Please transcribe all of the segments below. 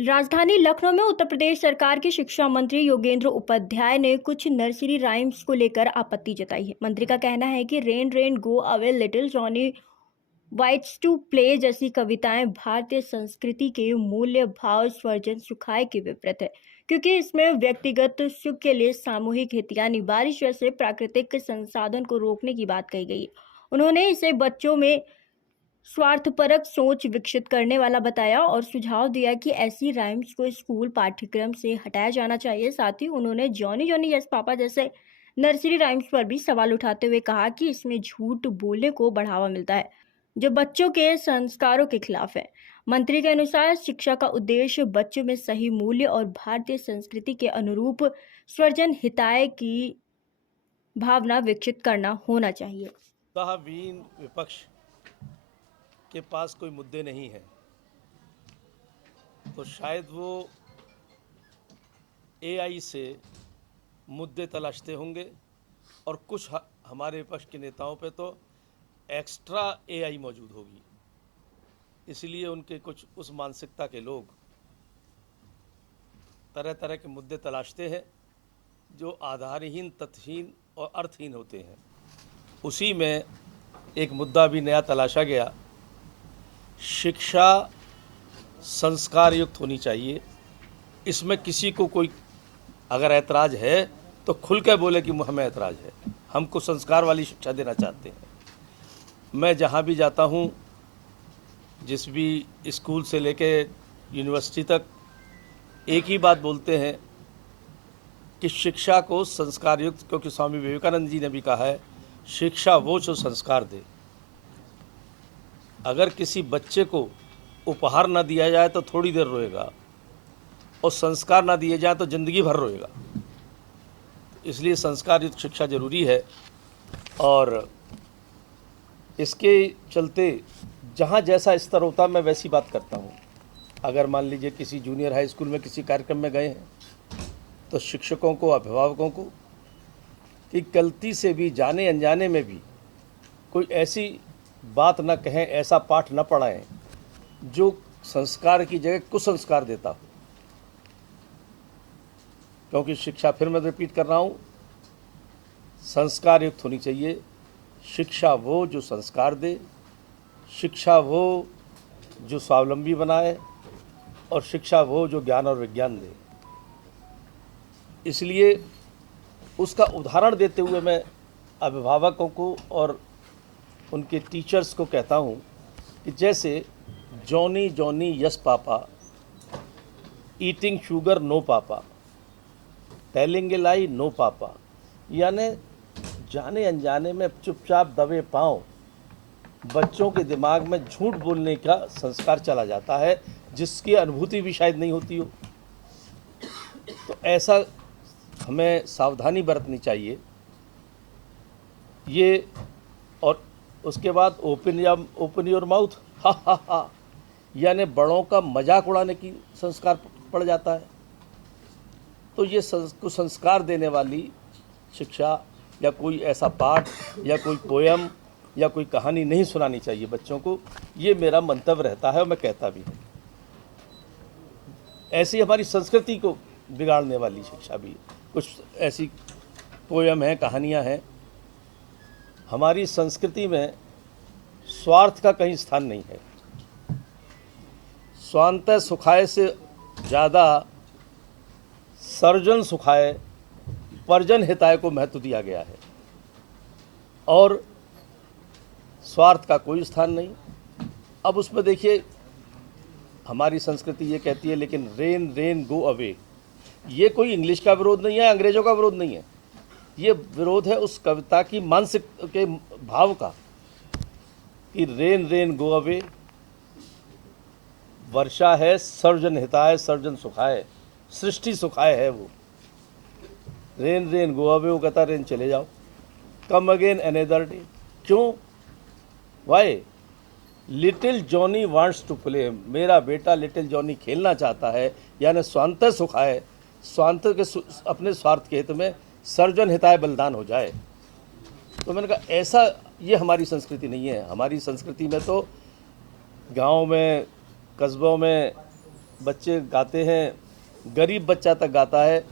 राजधानी लखनऊ में उत्तर प्रदेश सरकार के शिक्षा मंत्री योगेंद्र उपाध्याय ने कुछ नर्सरी राइम्स को लेकर आपत्ति जताई है। मंत्री का कहना है कि rain rain go away little Johnny wants to play जैसी कविताएं भारतीय संस्कृति के मूल्य भाव स्वर्जन सुखाए के विपरीत है, क्योंकि इसमें व्यक्तिगत सुख के लिए सामूहिक हित यानी बारिश जैसे प्राकृतिक संसाधन को रोकने की बात कही गई है। उन्होंने इसे बच्चों में स्वार्थपरक सोच विकसित करने वाला बताया और सुझाव दिया कि ऐसी राइम्स को स्कूल पाठ्यक्रम से हटाया जाना चाहिए। साथ ही उन्होंने जॉनी जॉनी यस पापा जैसे नर्सरी राइम्स पर भी सवाल उठाते हुए कहा कि इसमें झूठ बोलने को बढ़ावा मिलता है, जो बच्चों के संस्कारों के खिलाफ है। मंत्री के अनुसार शिक्षा का उद्देश्य बच्चों में सही मूल्य और भारतीय संस्कृति के अनुरूप सृजन हिताय की भावना विकसित करना होना चाहिए। तहवीन विपक्ष के पास कोई मुद्दे नहीं हैं, तो शायद वो एआई से मुद्दे तलाशते होंगे और कुछ हमारे विपक्ष के नेताओं पे तो एक्स्ट्रा एआई मौजूद होगी, इसलिए उनके कुछ उस मानसिकता के लोग तरह तरह के मुद्दे तलाशते हैं जो आधारहीन, तथ्यहीन और अर्थहीन होते हैं। उसी में एक मुद्दा भी नया तलाशा गया, शिक्षा संस्कार युक्त होनी चाहिए। इसमें किसी को कोई अगर ऐतराज़ है तो खुल कर बोले कि हमें ऐतराज़ है, हमको संस्कार वाली शिक्षा देना चाहते हैं। मैं जहाँ भी जाता हूँ, जिस भी स्कूल से लेके यूनिवर्सिटी तक, एक ही बात बोलते हैं कि शिक्षा को संस्कार युक्त, क्योंकि स्वामी विवेकानंद जी ने भी कहा है शिक्षा वो जो संस्कार दे। अगर किसी बच्चे को उपहार ना दिया जाए तो थोड़ी देर रोएगा, और संस्कार ना दिए जाए तो ज़िंदगी भर रोएगा। इसलिए संस्कार युक्त शिक्षा जरूरी है, और इसके चलते जहाँ जैसा स्तर होता मैं वैसी बात करता हूँ। अगर मान लीजिए किसी जूनियर हाई स्कूल में किसी कार्यक्रम में गए हैं, तो शिक्षकों को, अभिभावकों को कि गलती से भी, जाने अनजाने में भी कोई ऐसी बात न कहें, ऐसा पाठ न पढ़ाएं जो संस्कार की जगह कुसंस्कार देता हो। क्योंकि शिक्षा, फिर मैं रिपीट कर रहा हूँ, संस्कार युक्त होनी चाहिए। शिक्षा वो जो संस्कार दे, शिक्षा वो जो स्वावलंबी बनाए, और शिक्षा वो जो ज्ञान और विज्ञान दे। इसलिए उसका उदाहरण देते हुए मैं अभिभावकों को और उनके टीचर्स को कहता हूँ कि जैसे Johnny Johnny yes papa, eating sugar no papa, telling a lie no papa, यानी जाने अनजाने में चुपचाप दबे पाँव बच्चों के दिमाग में झूठ बोलने का संस्कार चला जाता है, जिसकी अनुभूति भी शायद नहीं होती हो। तो ऐसा हमें सावधानी बरतनी चाहिए। ये, और उसके बाद ओपन योर माउथ, हा हा हा, यानी बड़ों का मजाक उड़ाने की संस्कार पड़ जाता है। तो ये कुसंस्कार देने वाली शिक्षा या कोई ऐसा पाठ या कोई पोयम या कोई कहानी नहीं सुनानी चाहिए बच्चों को। ये मेरा मंतव्य रहता है और मैं कहता भी हूँ। ऐसी हमारी संस्कृति को बिगाड़ने वाली शिक्षा भी, कुछ ऐसी पोयम हैं, कहानियाँ हैं। हमारी संस्कृति में स्वार्थ का कहीं स्थान नहीं है। स्वांतः सुखाय से ज़्यादा सर्जन सुखाय, पर्जन हिताय को महत्व दिया गया है, और स्वार्थ का कोई स्थान नहीं। अब उसमें देखिए, हमारी संस्कृति ये कहती है, लेकिन रेन रेन गो अवे, ये कोई इंग्लिश का विरोध नहीं है, अंग्रेजों का विरोध नहीं है। ये विरोध है उस कविता की मानसिक के भाव का, कि रेन रेन गो अवे, वर्षा है सर्जन हिताय, सर्जन सुखाय, सृष्टि सुखाय है वो। रेन रेन गो अवे, वो कहता रेन चले जाओ, कम अगेन अनदर डे। क्यों? Why? Little Johnny wants to play, मेरा बेटा लिटिल जॉनी खेलना चाहता है, यानी स्वांतः सुखाय, स्वांत के अपने स्वार्थ के हित में सर्जन हिताय बलिदान हो जाए। तो मैंने कहा ऐसा, ये हमारी संस्कृति नहीं है। हमारी संस्कृति में तो गाँव में, कस्बों में बच्चे गाते हैं, गरीब बच्चा तक गाता है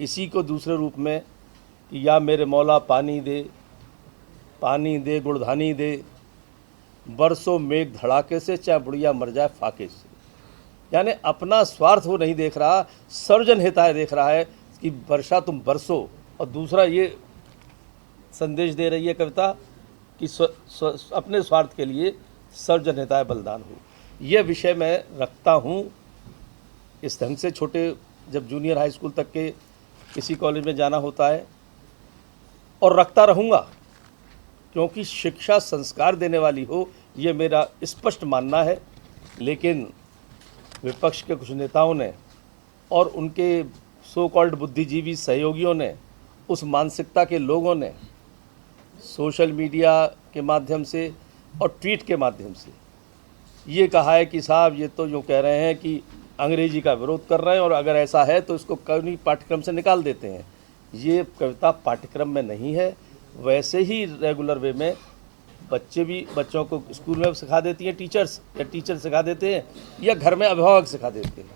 इसी को दूसरे रूप में कि या मेरे मौला पानी दे गुड़धानी दे, बरसों मेघ धड़ाके से, चाहे बुढ़िया मर जाए फाके से। यानी अपना स्वार्थ वो नहीं देख रहा, सर्वजन हिताय देख रहा है कि वर्षा तुम बरसो। और दूसरा ये संदेश दे रही है कविता कि अपने स्वार्थ के लिए सर्वजन हिताय बलिदान हो। यह विषय मैं रखता हूँ इस ढंग से। छोटे जब जूनियर हाई स्कूल तक के किसी कॉलेज में जाना होता है, और रखता रहूँगा, क्योंकि शिक्षा संस्कार देने वाली हो, ये मेरा स्पष्ट मानना है। लेकिन विपक्ष के कुछ नेताओं ने और उनके सो कॉल्ड बुद्धिजीवी सहयोगियों ने, उस मानसिकता के लोगों ने सोशल मीडिया के माध्यम से और ट्वीट के माध्यम से ये कहा है कि साहब ये तो यूँ कह रहे हैं कि अंग्रेजी का विरोध कर रहे हैं, और अगर ऐसा है तो इसको कहीं पाठ्यक्रम से निकाल देते हैं। ये कविता पाठ्यक्रम में नहीं है। वैसे ही रेगुलर वे में बच्चों को स्कूल में सिखा देती हैं टीचर्स, या टीचर सिखा देते हैं, या घर में अभिभावक सिखा देते हैं।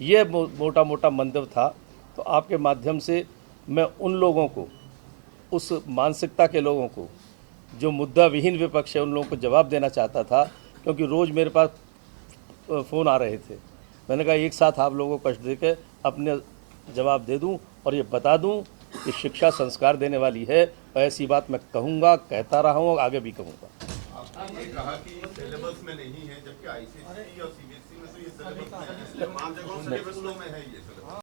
ये मोटा मोटा मंतव्य था। तो आपके माध्यम से मैं उन लोगों को, उस मानसिकता के लोगों को जो मुद्दा विहीन विपक्ष है, उन लोगों को जवाब देना चाहता था। क्योंकि रोज़ मेरे पास फ़ोन आ रहे थे। मैंने कहा एक साथ आप लोगों को कष्ट देकर अपने जवाब दे दूं और ये बता दूं कि शिक्षा संस्कार देने वाली है। और ऐसी बात मैं कहूँगा, कहता रहा हूँ, आगे भी कहूँगा। आपने ये कहा कि सिलेबस में नहीं है, जबकि आईसीएसई और सीबीएसई में तो ये सिलेबस में है, इसलिए 5 जगहों सिलेबस में है ये सब।